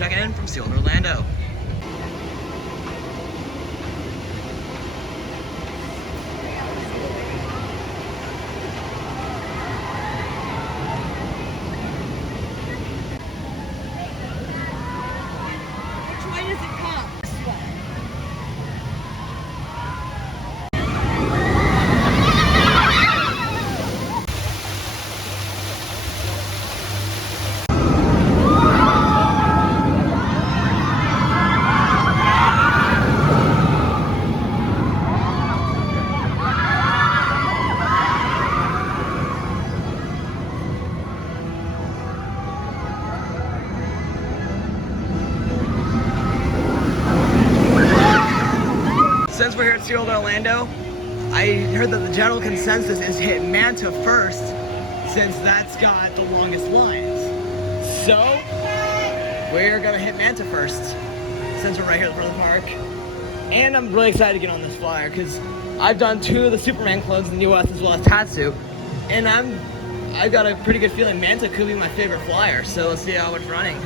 checking in from SeaWorld Orlando. Which way does it come? This way. Since we're here at SeaWorld Orlando, I heard that the general consensus is hit Manta first, since that's got the longest lines. So, we're gonna hit Manta first, since we're right here in front of the park. And I'm really excited to get on this flyer, because I've done 2 of the Superman clones in the US as well as Tatsu, and I've got a pretty good feeling Manta could be my favorite flyer, so let's see how it's running.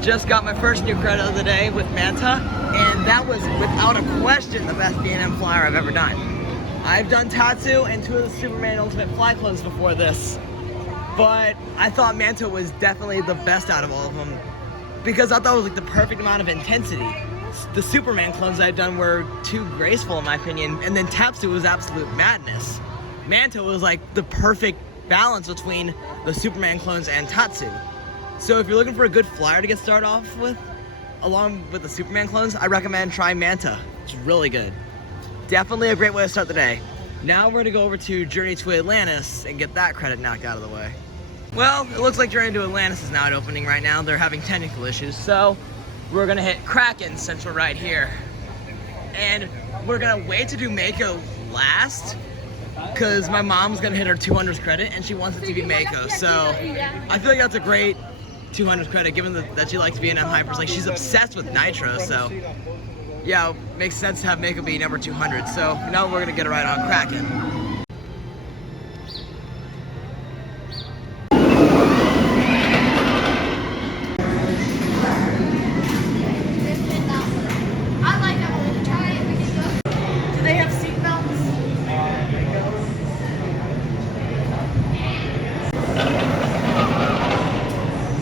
Just got my first new credit of the day with Manta, and that was without a question the best B&M flyer I've ever done. I've done Tatsu and 2 of the Superman Ultimate Fly clones before this, but I thought Manta was definitely the best out of all of them because I thought it was like the perfect amount of intensity. The Superman clones I've done were too graceful in my opinion, and then Tatsu was absolute madness. Manta was like the perfect balance between the Superman clones and Tatsu. So if you're looking for a good flyer to get started off with, along with the Superman clones, I recommend trying Manta. It's really good. Definitely a great way to start the day. Now we're gonna go over to Journey to Atlantis and get that credit knocked out of the way. Well, it looks like Journey to Atlantis is not opening right now. They're having technical issues, so we're gonna hit Kraken since we're right here. And we're gonna wait to do Mako last, because my mom's gonna hit her 200th credit and she wants it to be Mako. So I feel like that's a great 200th credit given that she likes B&M Hypers. Like, she's obsessed with Nitro, so yeah, it makes sense to have Mako be number 200. So now we're gonna get it right on Kraken.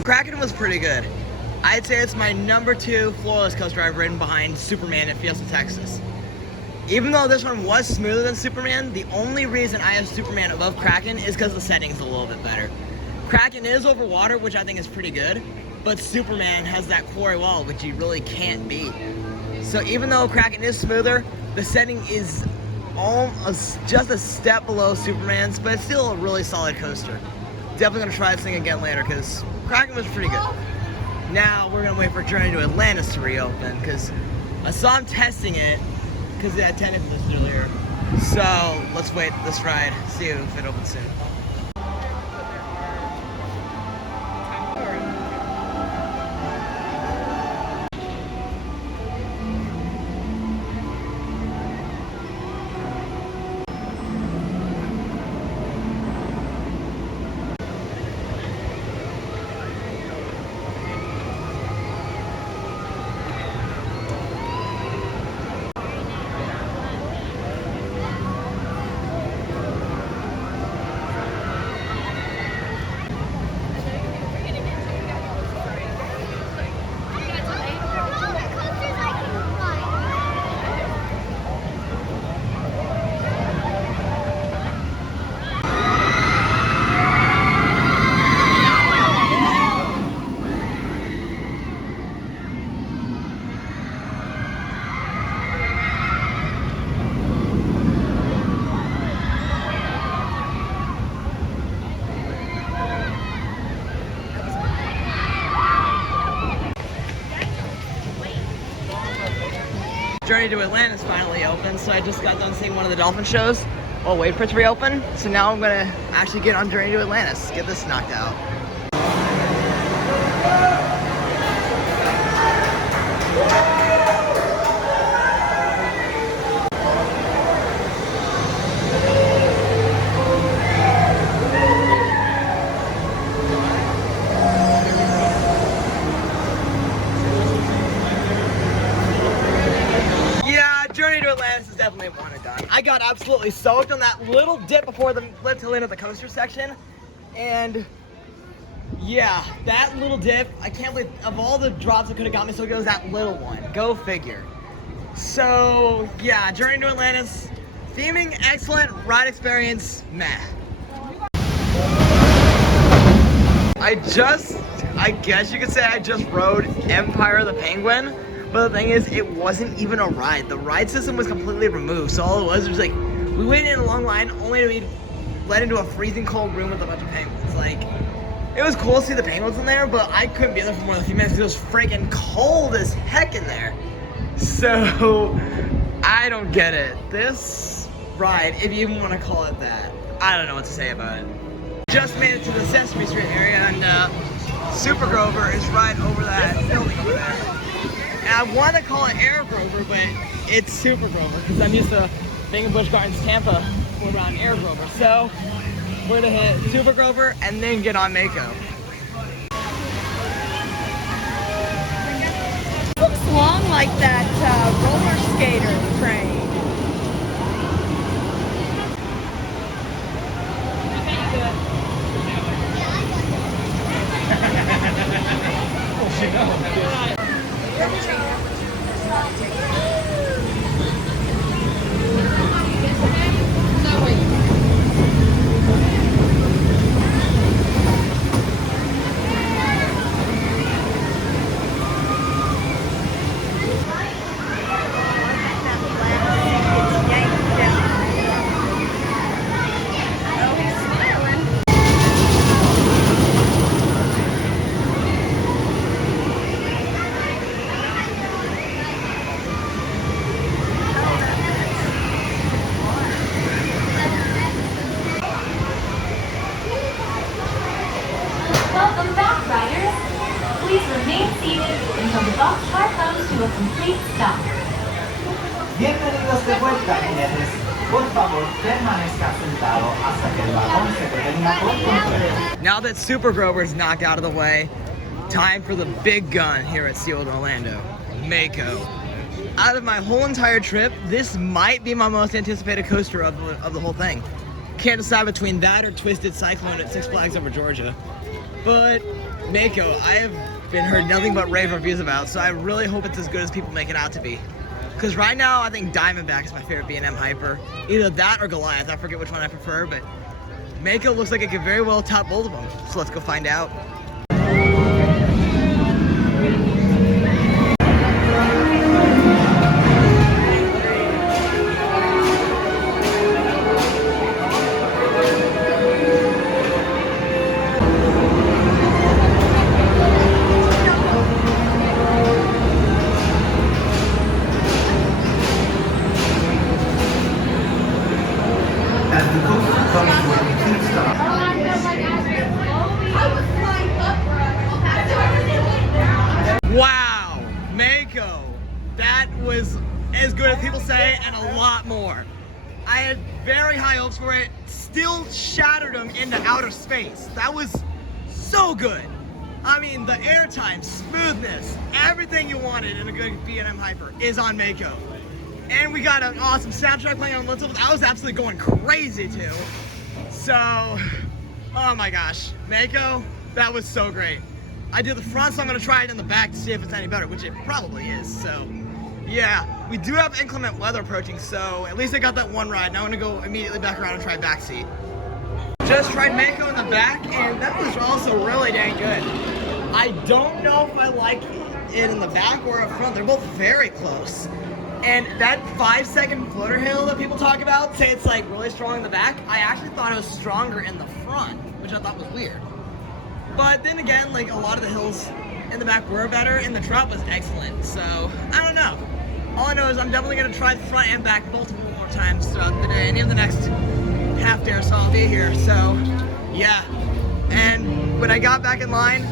Kraken was pretty good. I'd say it's my number 2 floorless coaster I've ridden behind Superman at Fiesta, Texas. Even though this one was smoother than Superman, the only reason I have Superman above Kraken is because the setting's a little bit better. Kraken is over water, which I think is pretty good, but Superman has that quarry wall, which you really can't beat. So even though Kraken is smoother, the setting is almost just a step below Superman's, but it's still a really solid coaster. Definitely gonna try this thing again later because Kraken was pretty good. Now we're gonna wait for Journey to Atlantis to reopen because I saw him testing it because they had technical issues earlier. So let's wait this ride, see if it opens soon. Journey to Atlantis finally open, so I just got done seeing one of the dolphin shows. Well, wait for it to reopen. So now I'm gonna actually get on Journey to Atlantis, get this knocked out. Atlantis is definitely one and done. I got absolutely soaked on that little dip before the lift hill into the coaster section, and yeah, that little dip, I can't believe, of all the drops that could have got me so good, it was that little one. Go figure. So yeah, Journey to Atlantis, theming excellent, ride experience meh. I guess you could say I just rode Empire of the Penguin. But the thing is, it wasn't even a ride. The ride system was completely removed. So all it was like, we waited in a long line only to be led into a freezing cold room with a bunch of penguins. Like, it was cool to see the penguins in there, but I couldn't be there for more than a few minutes because it was freaking cold as heck in there. So, I don't get it. This ride, if you even want to call it that, I don't know what to say about it. Just made it to the Sesame Street area, and Super Grover is right over that building over there. And I want to call it Air Grover, but it's Super Grover because I'm used to being in Busch Gardens, Tampa, around Air Grover. So we're gonna hit Super Grover and then get on Mako. Looks long like that roller skater train. Welcome back, riders. Please remain seated until the boxcar comes to a complete stop. Bienvenidos de vuelta, jinetes. Por favor, permanezca sentado hasta que el vagón se detenga por completo. Now that Super Grover is knocked out of the way, time for the big gun here at SeaWorld Orlando, Mako. Out of my whole entire trip, this might be my most anticipated coaster of the whole thing. Can't decide between that or Twisted Cyclone at Six Flags Over Georgia. But Mako, I have been heard nothing but rave reviews about, so I really hope it's as good as people make it out to be. Because right now, I think Diamondback is my favorite B&M hyper. Either that or Goliath, I forget which one I prefer, but Mako looks like it could very well top both of them. So let's go find out. Wow, Mako, that was as good as people say and a lot more. I had very high hopes for it, still shattered them into outer space. That was so good. I mean, the airtime, smoothness, everything you wanted in a good B&M hyper is on Mako. And we got an awesome soundtrack playing on Little. I was absolutely going crazy too. So, oh my gosh, Mako, that was so great. I did the front, so I'm gonna try it in the back to see if it's any better, which it probably is. So, yeah, we do have inclement weather approaching, so at least I got that one ride. Now I'm gonna go immediately back around and try back seat. Just tried Mako in the back, and that was also really dang good. I don't know if I like it in the back or up front. They're both very close. And that 5-second floater hill that people talk about, say it's like really strong in the back, I actually thought it was stronger in the front, which I thought was weird. But then again, like a lot of the hills in the back were better and the drop was excellent. So, I don't know. all I know is I'm definitely gonna try the front and back multiple more times throughout the day, and even the next half day or so I'll be here. So yeah. And when I got back in line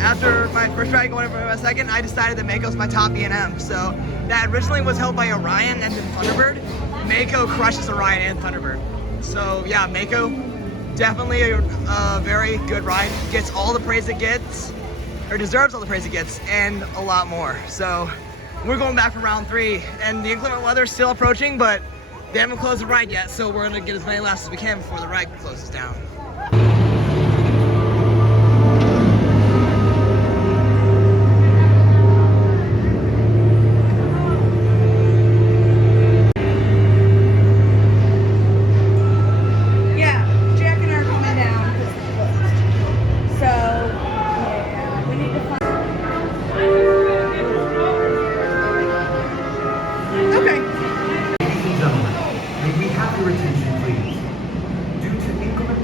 after my first ride going over my second, I decided that Mako's my top B&M. So that originally was held by Orion and then Thunderbird. Mako crushes Orion and Thunderbird. So yeah, Mako, definitely a very good ride. Gets all the praise it gets, or deserves all the praise it gets, and a lot more. So we're going back for round 3, and the inclement weather's still approaching, but they haven't closed the ride yet, so we're gonna get as many laps as we can before the ride closes down.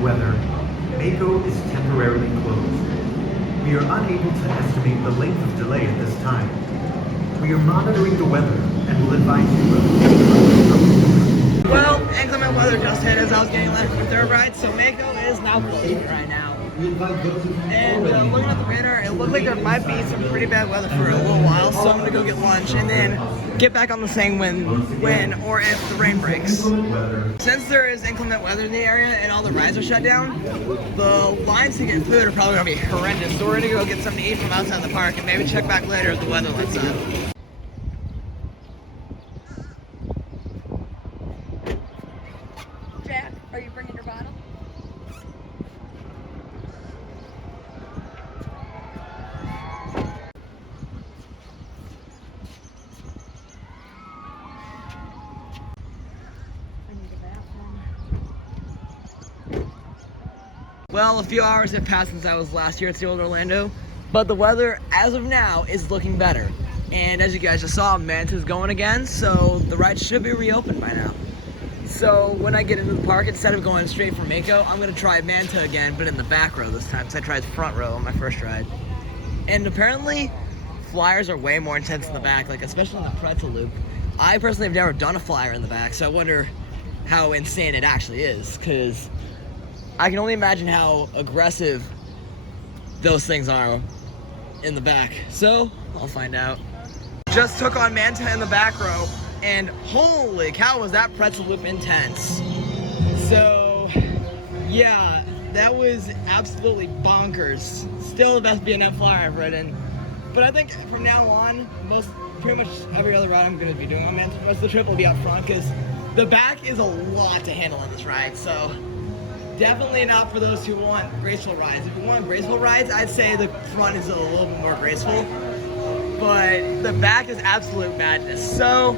Weather, Mako is temporarily closed. We are unable to estimate the length of delay at this time. We are monitoring the weather and will advise you. Well, inclement weather just hit as I was getting left for third ride, so Mako is now closed right now. And looking at the radar, it looks like there might be some pretty bad weather for a little while, so I'm gonna go get lunch and then get back on the thing when or if the rain breaks. Since there is inclement weather in the area and all the rides are shut down, the lines to get food are probably gonna be horrendous. So we're gonna go get something to eat from outside the park and maybe check back later if the weather lets up. Jack, are you bringing your bottle? Well, a few hours have passed since I was last year at SeaWorld Orlando, but the weather, as of now, is looking better. And as you guys just saw, Manta's going again, so the ride should be reopened by now. So when I get into the park, instead of going straight for Mako, I'm gonna try Manta again, but in the back row this time, because I tried front row on my first ride. And apparently, flyers are way more intense in the back, like especially in the pretzel loop. I personally have never done a flyer in the back, so I wonder how insane it actually is, because I can only imagine how aggressive those things are in the back. So, I'll find out. Just took on Manta in the back row, and holy cow was that pretzel loop intense. So, yeah, that was absolutely bonkers. Still the best B&M flyer I've ridden. But I think from now on, pretty much every other ride I'm gonna be doing on Manta, the rest of the trip will be up front, because the back is a lot to handle on this ride, so definitely not for those who want graceful rides. If you want graceful rides, I'd say the front is a little bit more graceful, but the back is absolute madness. So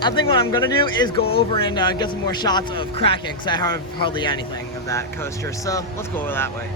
I think what I'm gonna do is go over and get some more shots of Kraken, because I have hardly anything of that coaster. So let's go over that way.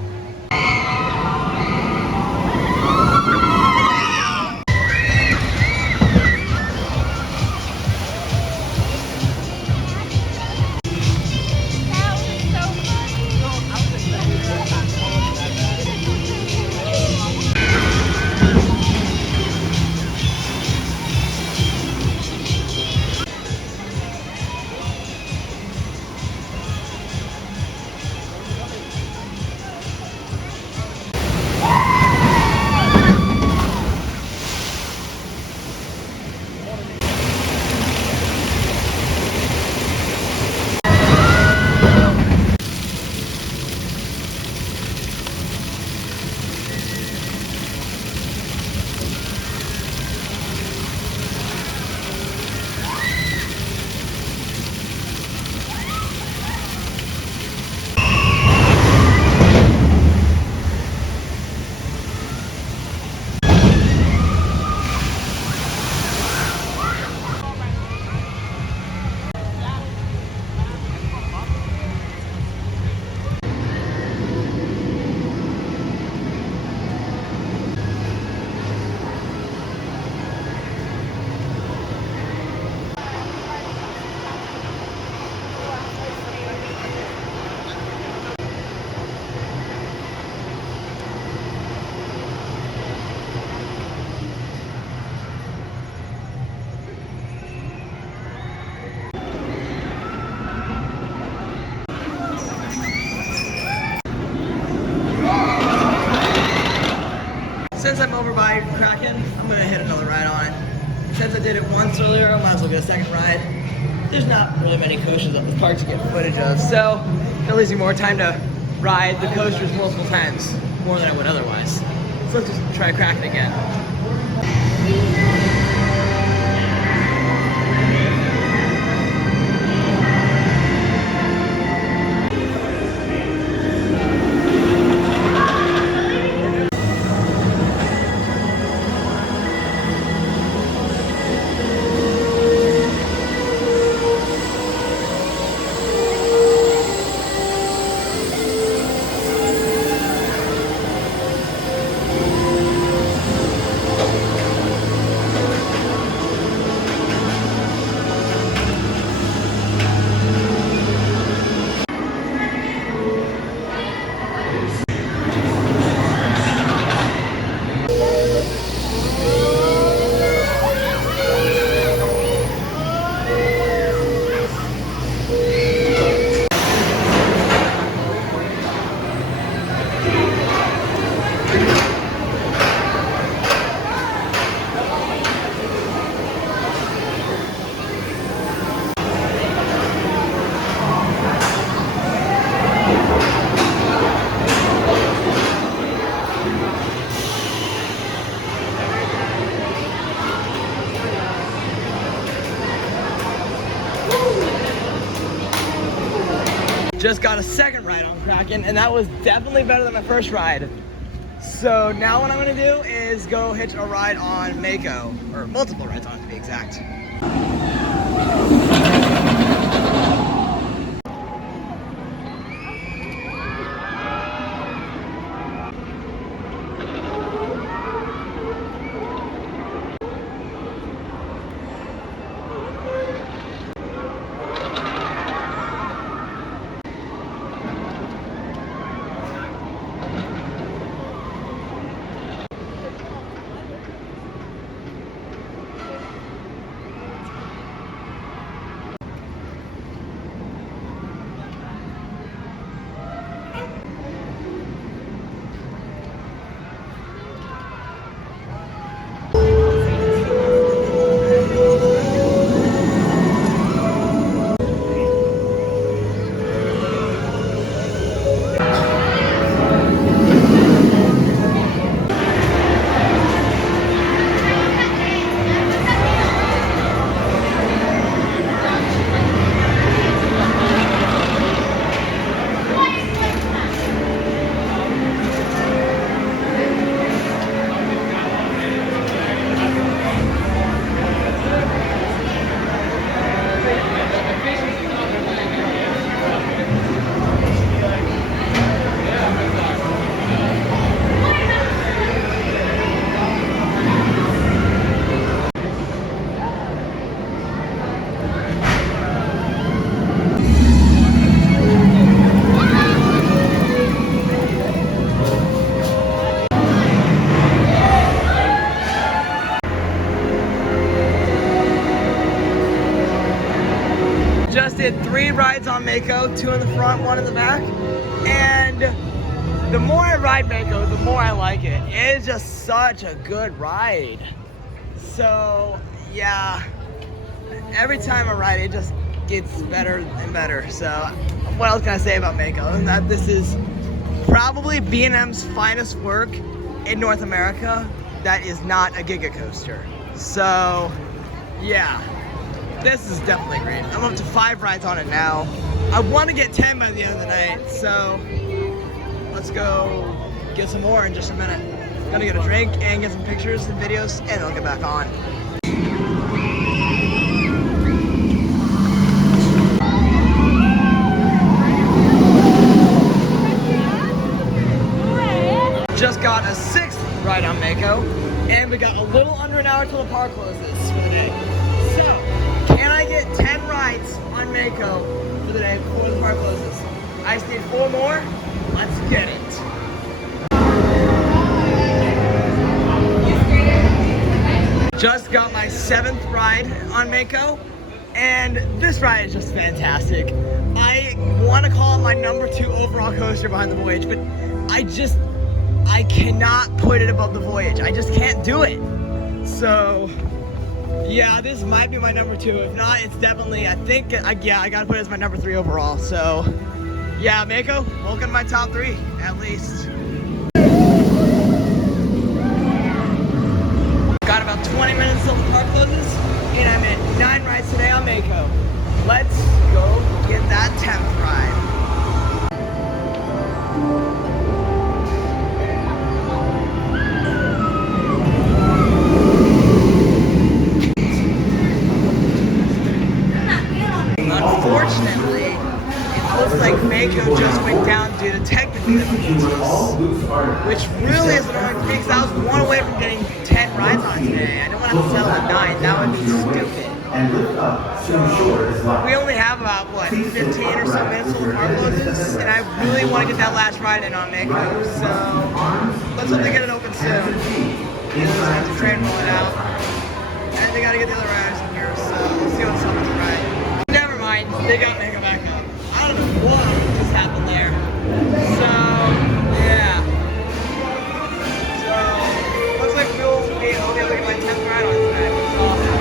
since I'm over by Kraken, I'm gonna hit another ride on it. Since I did it once earlier, I might as well get a second ride. There's not really many coasters at the park to get footage of, so it leaves me more time to ride the coasters multiple times, more than I would otherwise. So let's just try Kraken again. Just got a second ride on Kraken, and that was definitely better than my first ride. So now what I'm gonna do is go hitch a ride on Mako, or multiple rides on it to be exact. Just did 3 rides on Mako, 2 in the front, 1 in the back, and the more I ride Mako, the more I like it. It is just such a good ride. So yeah, every time I ride it just gets better and better. So what else can I say about Mako? And that this is probably B&M's finest work in North America that is not a Giga coaster. So yeah. This is definitely great. I'm up to 5 rides on it now. I want to get 10 by the end of the night, so let's go get some more in just a minute. Gonna get a drink and get some pictures and videos, and then I'll get back on. Just got a 6th ride on Mako, and we got a little under an hour till the park closes for the day. So, can I get 10 rides on Mako for the day before the park closes? I just need 4 more. Let's get it. Just got my 7th ride on Mako, and this ride is just fantastic. I want to call it my #2 overall coaster behind the Voyage, but I cannot put it above the Voyage. I just can't do it. So, yeah, this might be my number 2. If not, it's definitely, I gotta put it as my number 3 overall. So, yeah, Mako, welcome to my top 3, at least. Got about 20 minutes till the park closes, and I'm at 9 rides today on Mako. Let's go get that 10th ride. Unfortunately, it looks like Mako just went down due to technical difficulties, which really is annoying to me because I was 1 away from getting 10 rides on today. I don't want to have to settle at 9. That would be stupid. We only have about, what, 15 or so minutes till the park closes, and I really want to get that last ride in on Mako, so let's hope they get it open soon. There's the train rolling out, and they got to get the other riders in here, so let's see what's up with the ride. Never mind, they got Mako back up. I don't know what just happened there. So, yeah. So, looks like we'll be able to get my 10th ride on today, which is awesome.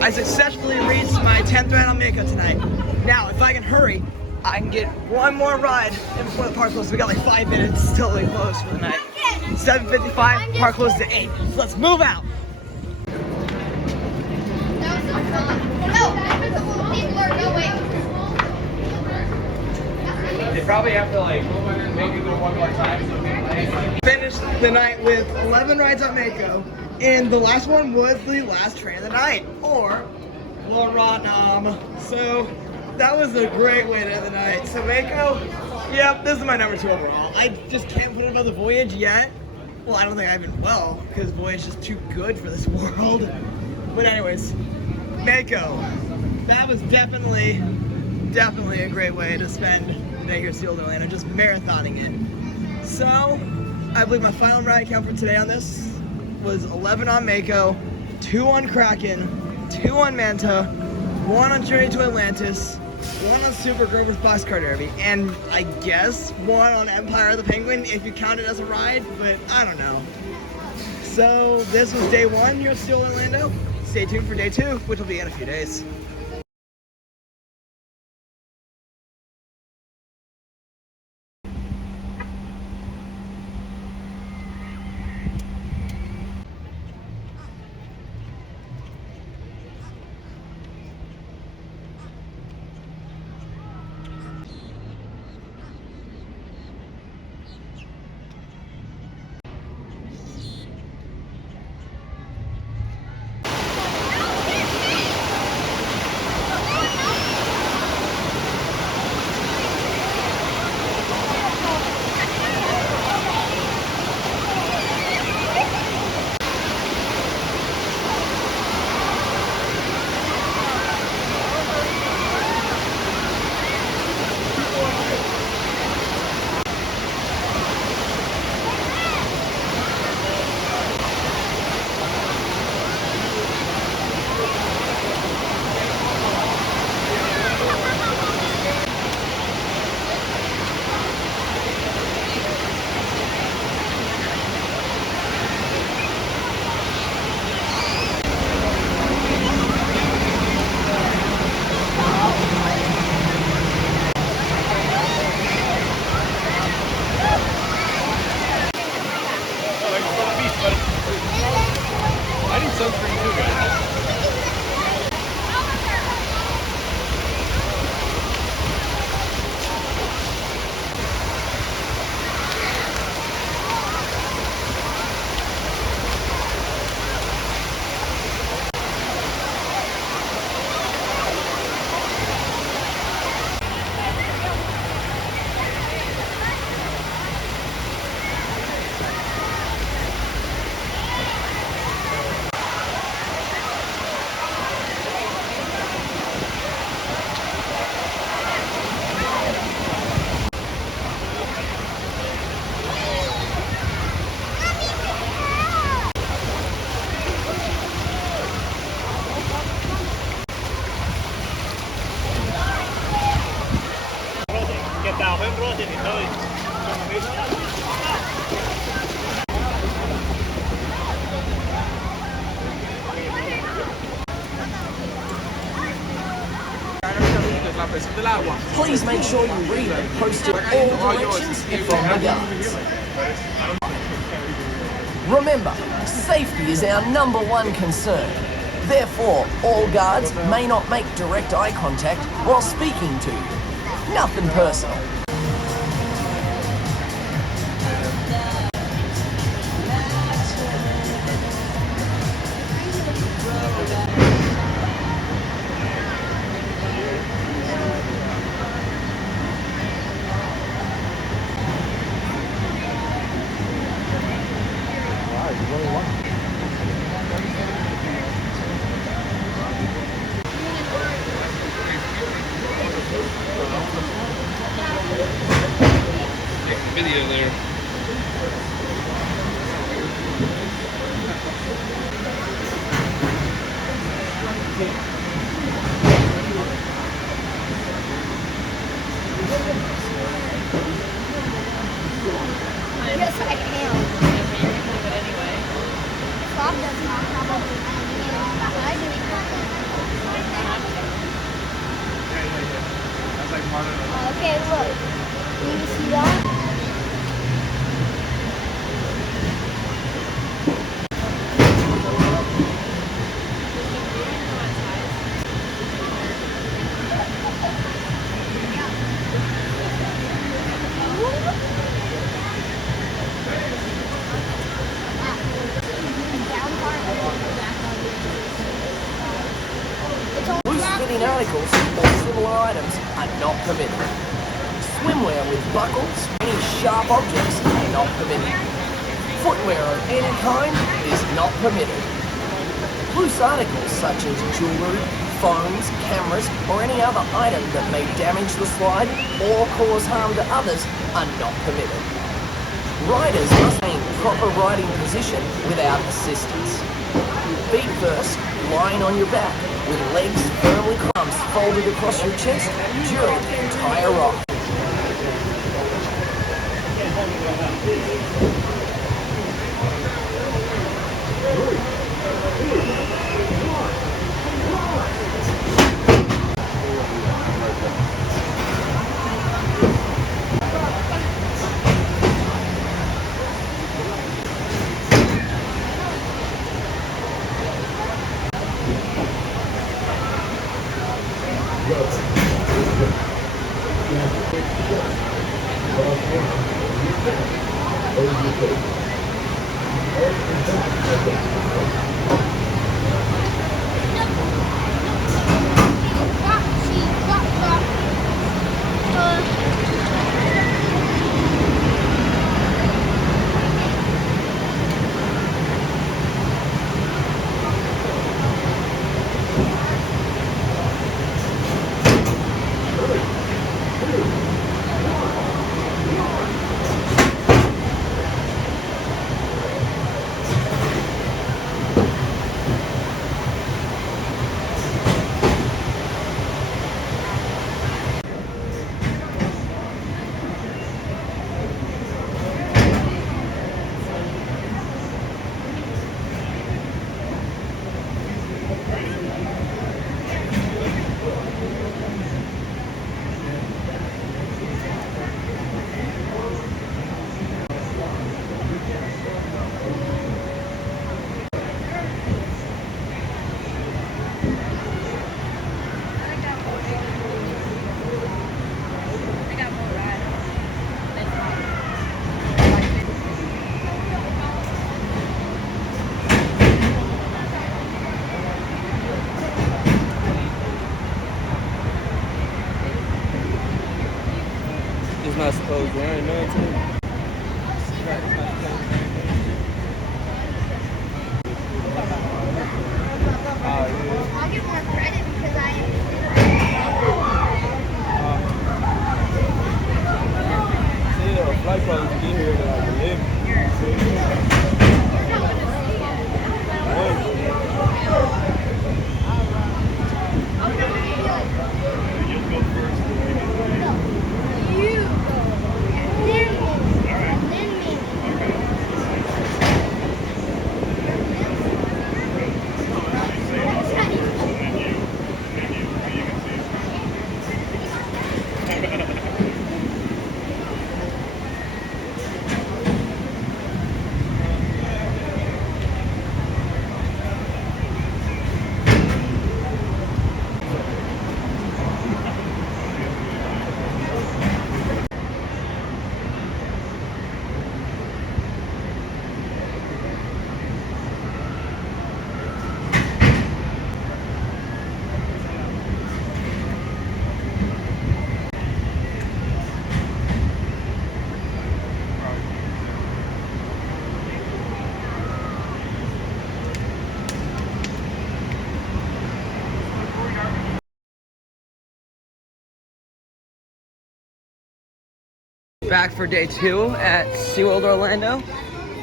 I successfully reached my 10th ride on Mako tonight. Now, if I can hurry, I can get 1 more ride before the park closes. We got like 5 minutes till they close for the night. 7:55, park closes at 8. So let's move out. They probably have to like make it go 1 more time. Finished the night with 11 rides on Mako, and the last one was the last train of the night, or Laranam. So that was a great way to end the night. So Mako, yep, this is my number 2 overall. I just can't put it above the Voyage yet. Well, I don't think I even will, because Voyage is too good for this world. But anyways, Mako, that was definitely a great way to spend the day here at SeaWorld Orlando, just marathoning it. So, I believe my final ride count for today on this was 11 on Mako, 2 on Kraken, 2 on Manta, 1 on Journey to Atlantis, 1 on Super Grover's Boxcar Derby, and I guess 1 on Empire of the Penguin if you count it as a ride, but I don't know. So, this was day 1 here at SeaWorld Orlando. Stay tuned for day 2, which will be in a few days. Please make sure you read and post all directions from the guards. Remember, safety is our #1 concern. Therefore, all guards may not make direct eye contact while speaking to you. Nothing personal. Video there. Yes, I am. Bob does not probably. I do. Okay, look. You see that? Loose-fitting articles or similar items are not permitted. Swimwear with buckles, any sharp objects are not permitted. Footwear of any kind is not permitted. Loose articles such as jewellery, phones, cameras, or any other item that may damage the slide or cause harm to others are not permitted. Riders must be in proper riding position without assistance. Feet first, lying on your back, with legs firmly folded across your chest during the entire ride. It's not supposed to rain, nothing. I'll get more credit because I Yeah, flight supposed to be here at like 11. you go. Back for day 2 at SeaWorld Orlando.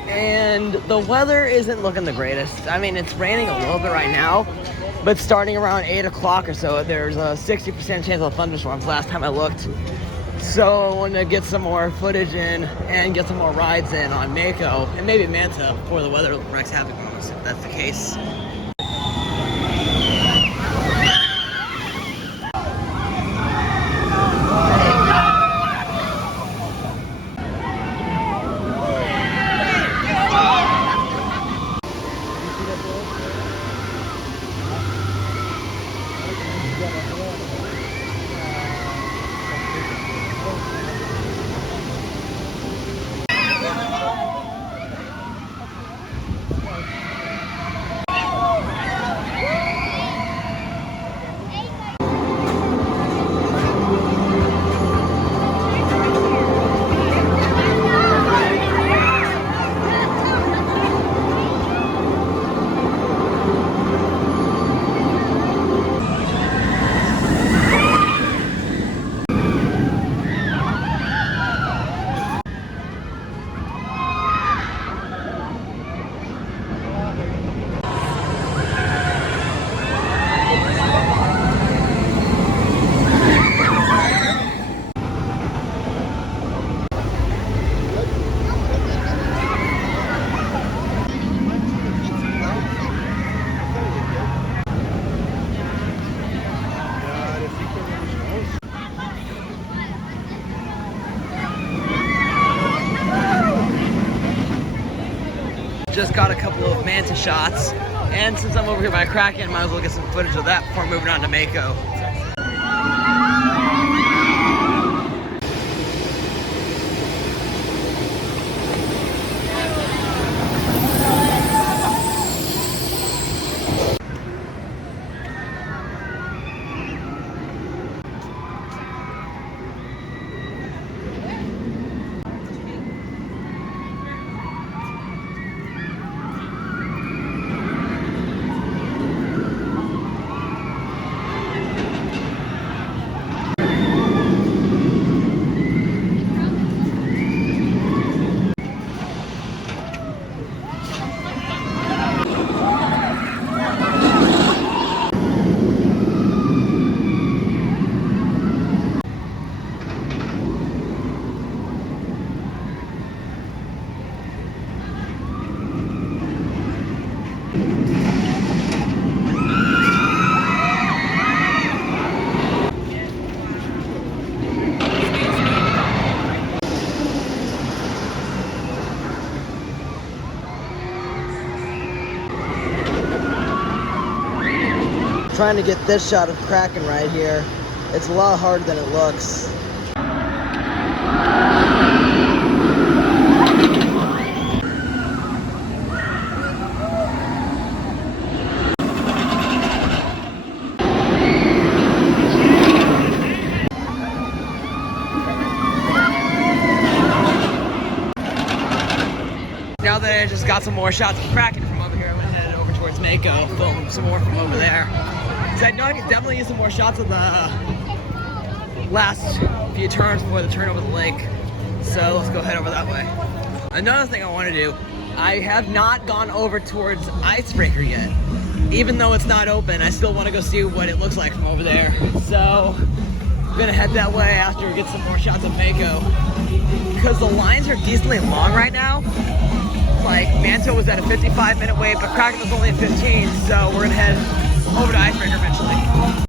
And the weather isn't looking the greatest. I mean, it's raining a little bit right now, but starting around 8 o'clock or so, there's a 60% chance of thunderstorms last time I looked. So I want to get some more footage in and get some more rides in on Mako and maybe Manta before the weather wreaks havoc on us, if that's the case. Just got a couple of Manta shots, and since I'm over here by Kraken, might as well get some footage of that before moving on to Mako. Trying to get this shot of Kraken right here. It's a lot harder than it looks. Now that I just got some more shots of Kraken from over here, I'm gonna head over towards Mako, film some more from over there. So I know I could definitely use some more shots of the last few turns before the turn over the lake. So let's go head over that way. Another thing I want to do, I have not gone over towards Icebreaker yet. Even though it's not open, I still want to go see what it looks like from over there. So I'm gonna head that way after we get some more shots of Mako. Because the lines are decently long right now. Like Manta was at a 55-minute wait, but Kraken was only at 15, so we're gonna head over to Icebreaker eventually.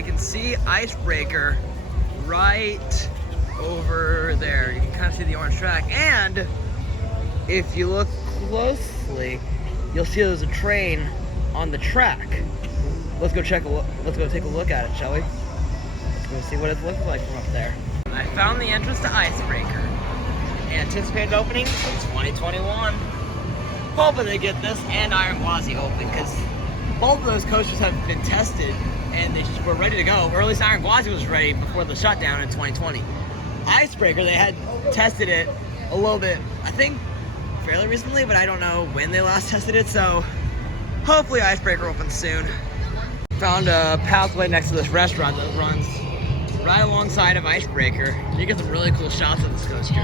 I can see Icebreaker right over there. You can kind of see the orange track, and if you look closely, you'll see there's a train on the track. Let's go take a look at it, shall we? Let's go see what it looks like from up there. I found the entrance to Icebreaker. Anticipated opening in 2021. Hoping they get this and Iron Gwazi open, because both of those coasters have been tested and they just were ready to go, or at least Iron Gwazi was ready before the shutdown in 2020. Icebreaker, they had tested it a little bit, I think fairly recently, but I don't know when they last tested it, so hopefully Icebreaker opens soon. Found a pathway next to this restaurant that runs right alongside of Icebreaker. You get some really cool shots of this coaster.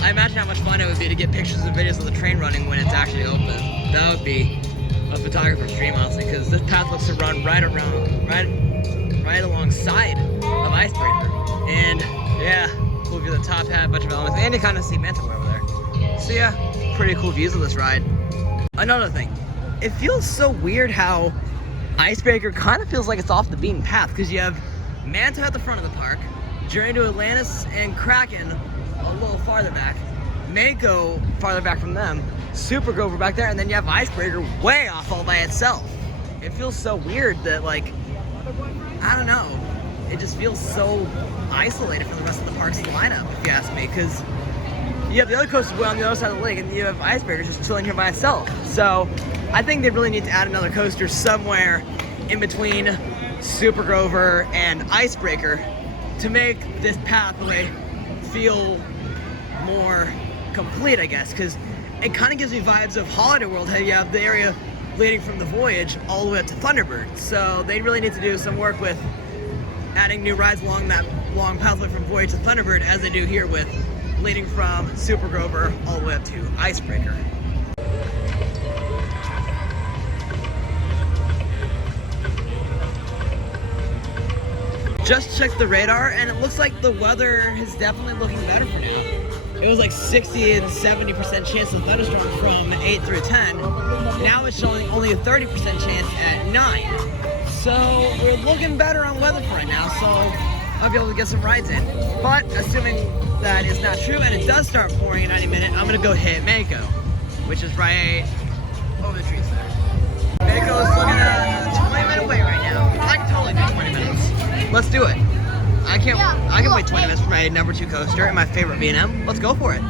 I imagine how much fun it would be to get pictures and videos of the train running when it's actually open. That would be a photographer's dream, honestly, because this path looks to run right alongside of Icebreaker. And yeah, cool view of the top hat, a bunch of elements, and you kind of see Manta over there. So yeah, pretty cool views of this ride. Another thing, it feels so weird how Icebreaker kind of feels like it's off the beaten path, because you have Manta at the front of the park, Journey to Atlantis and Kraken a little farther back, Mako farther back from them, Super Grover back there, and then you have Icebreaker way off all by itself. It feels so weird that, like, I don't know, it just feels so isolated from the rest of the park's lineup, if you ask me, because you have the other coasters way on the other side of the lake, and you have Icebreaker just chilling here by itself. So I think they really need to add another coaster somewhere in between Super Grover and Icebreaker to make this pathway feel more complete, I guess, because it kind of gives me vibes of Holiday World, how you have the area leading from the Voyage all the way up to Thunderbird. So they really need to do some work with adding new rides along that long pathway from Voyage to Thunderbird, as they do here with leading from Super Grover all the way up to Icebreaker. Just checked the radar, and it looks like the weather is definitely looking better for now. It was like 60 and 70% chance of thunderstorm from 8 through 10. Now it's showing only a 30% chance at 9. So we're looking better on weather for right now, so I'll be able to get some rides in. But assuming that is not true and it does start pouring in any minute, I'm gonna go hit Mako, which is right over the trees there. Mako is looking at a 20-minute wait right now. I can totally do 20 minutes. Let's do it. I can wait 20 minutes for my number 2 coaster and my favorite B&M. Let's go for it.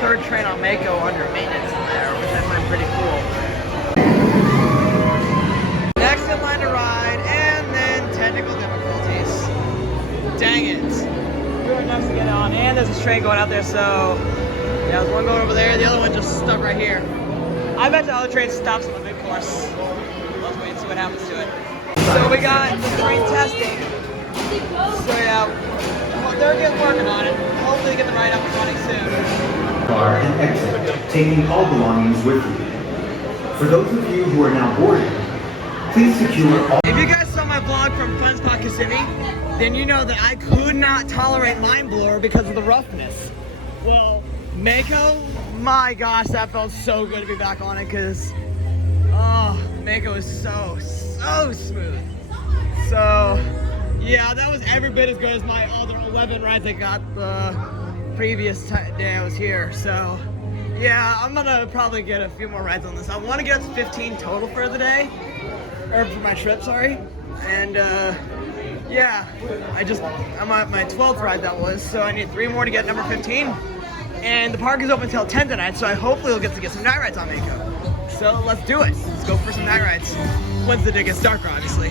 Third train on Mako under maintenance in there, which I find pretty cool. Next in line to ride, and then technical difficulties. Dang it. Really nice to get on, and there's a train going out there, so yeah, there's one going over there, the other one just stuck right here. I bet the other train stops on the mid-course. Let's wait and see what happens to it. So we got the train testing. So yeah, well, they're working on it. Hopefully get the ride up and running soon. Car and exit, taking all belongings with you. For those of you who are now boarding, please secure all. If you guys saw my vlog from Fun Spot Kissimmee, then you know that I could not tolerate Mind Blower because of the roughness. Well, Mako, my gosh, that felt so good to be back on it, because Mako is so smooth. So yeah, that was every bit as good as my other 11 rides I got the previous day I was here. So yeah, I'm gonna probably get a few more rides on this. I want to get up to 15 total for the day, or for my trip, sorry. And yeah, I'm at my 12th ride that was, so I need 3 more to get number 15. And the park is open until 10 tonight, so I hopefully will get some night rides on Mako. So let's do it. Let's go for some night rides. Once the day gets darker, obviously.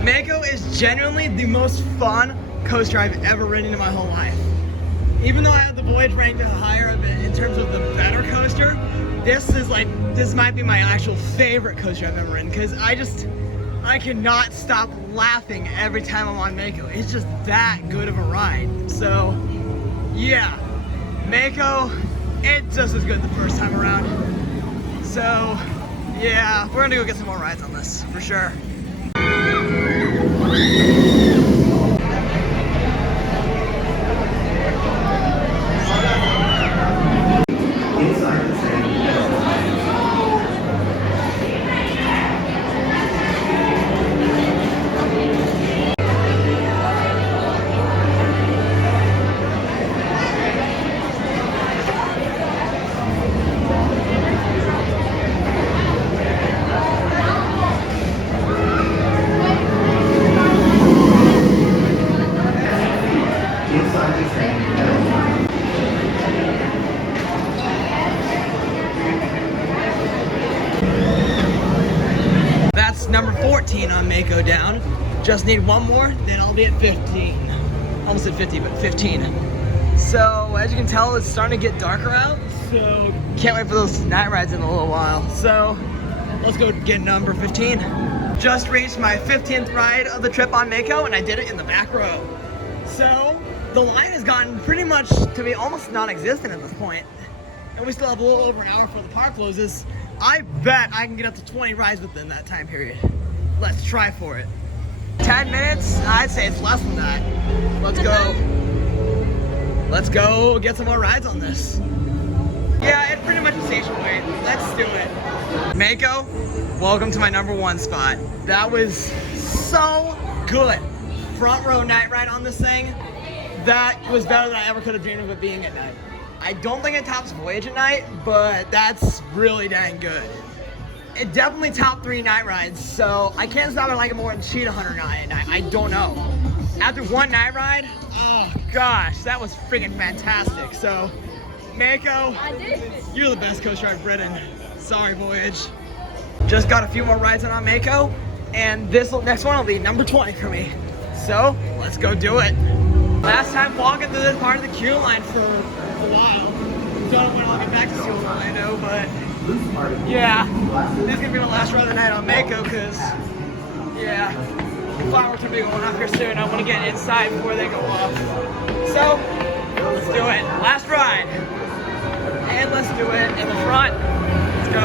Mako is genuinely the most fun coaster I've ever ridden in my whole life. Even though I have the Voyage ranked higher in terms of the better coaster, this might be my actual favorite coaster I've ever ridden, because I cannot stop laughing every time I'm on Mako. It's just that good of a ride. So, yeah, Mako, it's just as good the first time around. So, yeah, we're gonna go get some more rides on this, for sure. Inside the train. Inside the train. That's number 14 on Mako down. Just need one more, then I'll be at 15. Almost at 50, but 15. So, as you can tell, it's starting to get darker out. So, can't wait for those night rides in a little while. So, let's go get number 15. Just reached my 15th ride of the trip on Mako, and I did it in the back row. So, the line has gotten pretty much to be almost non-existent at this point. And we still have a little over an hour before the park closes. I bet I can get up to 20 rides within that time period. Let's try for it. 10 minutes? I'd say it's less than that. Let's go. Let's go get some more rides on this. Yeah, it's pretty much a station wait. Let's do it. Mako, welcome to my number 1 spot. That was so good. Front row night ride on this thing. That was better than I ever could have dreamed of it being at night. I don't think it tops Voyage at night, but that's really dang good. It definitely top 3 night rides, so I can't stop it like it more than Cheetah Hunter night at night. I don't know. After one night ride, oh gosh, that was freaking fantastic. So, Mako, you're the best coaster I've ridden. Sorry, Voyage. Just got a few more rides on Mako, and this next one will be number 20 for me. So, let's go do it. Last time walking through this part of the queue line for a while. Don't know when I'll get back to SeaWorld, I know, but yeah, this is gonna be my last ride of the night on Mako, because yeah, the fireworks will be going off here soon. I want to get inside before they go off. So, let's do it. Last ride. And let's do it in the front. Let's go.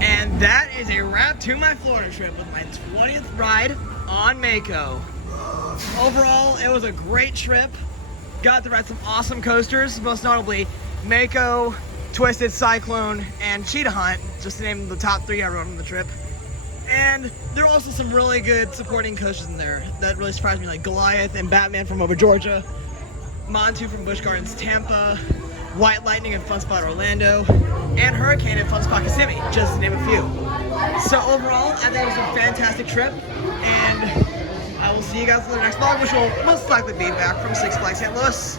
And that is a wrap to my Florida trip with my 20th ride on Mako. Overall, it was a great trip. Got to ride some awesome coasters, most notably Mako, Twisted, Cyclone, and Cheetah Hunt, just to name the top 3 I rode on the trip. And there were also some really good supporting coasters in there that really surprised me, like Goliath and Batman from over Georgia, Montu from Busch Gardens Tampa, White Lightning and Fun Spot Orlando, and Hurricane and Fun Spot Kissimmee, just to name a few. So overall, I think it was a fantastic trip, and I will see you guys in the next vlog, which will most likely be back from Six Flags St. Louis.